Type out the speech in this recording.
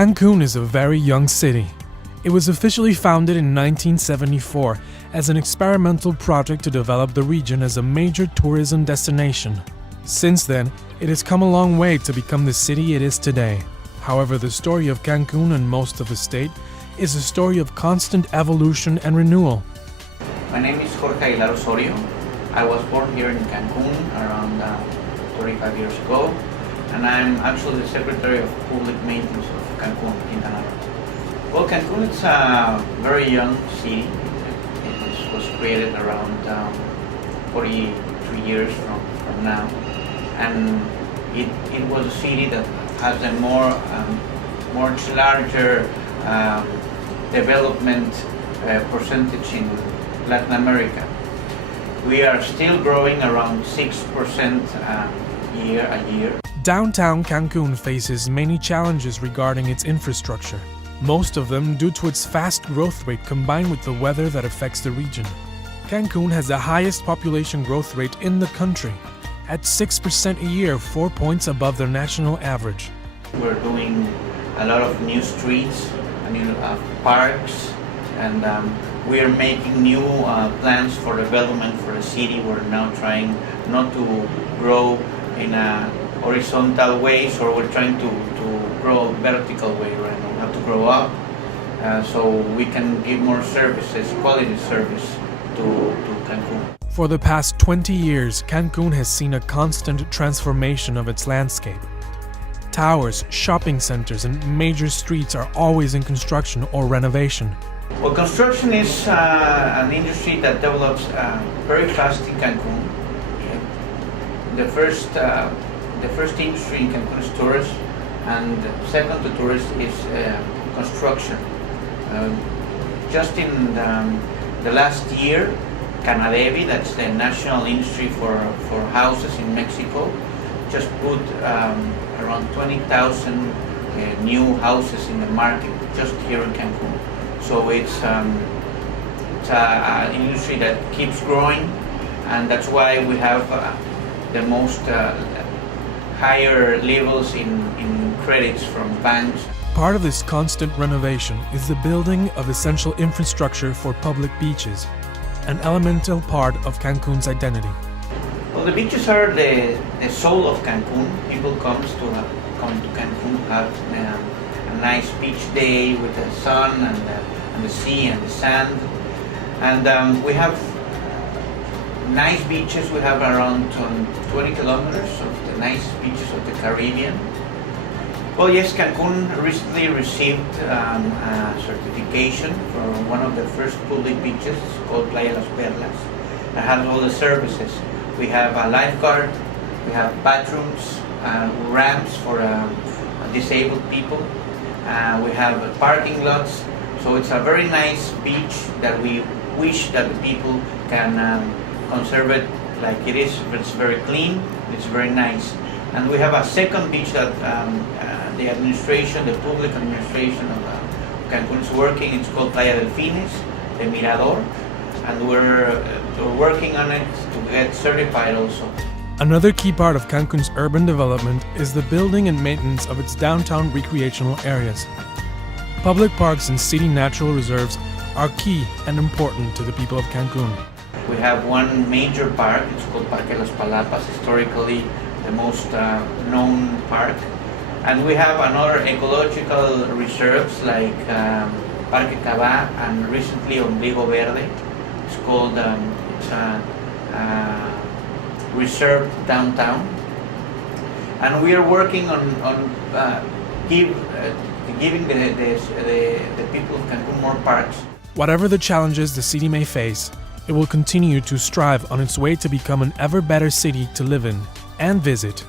Cancun is a very young city. It was officially founded in 1974 as an experimental project to develop the region as a major tourism destination. Since then, it has come a long way to become the city it is today. However, the story of Cancun and most of the state is a story of constant evolution and renewal. My name is Jorge Aguilar Osorio. I was born here in Cancun around 35 years ago, and I'm actually the Secretary of Public Maintenance of Cancun, Quintana Roo. Well, Cancun is a very young city. It was created around 43 years from now, and it was a city that has a much larger development percentage in Latin America. We are still growing around 6% year a year. Downtown Cancun faces many challenges regarding its infrastructure, most of them due to its fast growth rate combined with the weather that affects the region. Cancun has the highest population growth rate in the country, at 6% a year, 4 points above the national average. We're doing a lot of new streets, new parks, and we are making new plans for development for the city. We're now trying not to grow in a horizontal way, so we're trying to grow a vertical way right now. We have to grow up so we can give more services, quality service to Cancun. For the past 20 years, Cancun has seen a constant transformation of its landscape. Towers, shopping centers, and major streets are always in construction or renovation. Well, construction is an industry that develops very fast in Cancun. The first industry in Cancun is tourism, and second to tourism is construction. Just in the last year, Canadevi, that's the national industry for houses in Mexico, just put around 20,000 new houses in the market just here in Cancun. So it's an industry that keeps growing, and that's why we have the most higher levels in credits from banks. Part of this constant renovation is the building of essential infrastructure for public beaches, an elemental part of Cancun's identity. Well, the beaches are the soul of Cancun. People come to Cancun to have a nice beach day with the sun and the sea and the sand. And we have nice beaches. We have around 20 kilometers of the nice beaches of the Caribbean. Well, yes, Cancun recently received a certification for one of the first public beaches called Playa Las Perlas. It has all the services. We have a lifeguard, we have bathrooms, ramps for disabled people, we have parking lots. So it's a very nice beach that we wish that the people can conserve it like it is. It's very clean, it's very nice. And we have a second beach that the administration, the public administration of Cancun is working. It's called Playa Delfines, the Mirador, and we're working on it to get certified also. Another key part of Cancun's urban development is the building and maintenance of its downtown recreational areas. Public parks and city natural reserves are key and important to the people of Cancun. We have one major park, it's called Parque Las Palapas, historically the most known park. And we have another ecological reserves like Parque Cabá and recently Ombligo Verde. It's called reserved downtown. And we are working on giving the people of Cancun more parks. Whatever the challenges the city may face, it will continue to strive on its way to become an ever better city to live in and visit.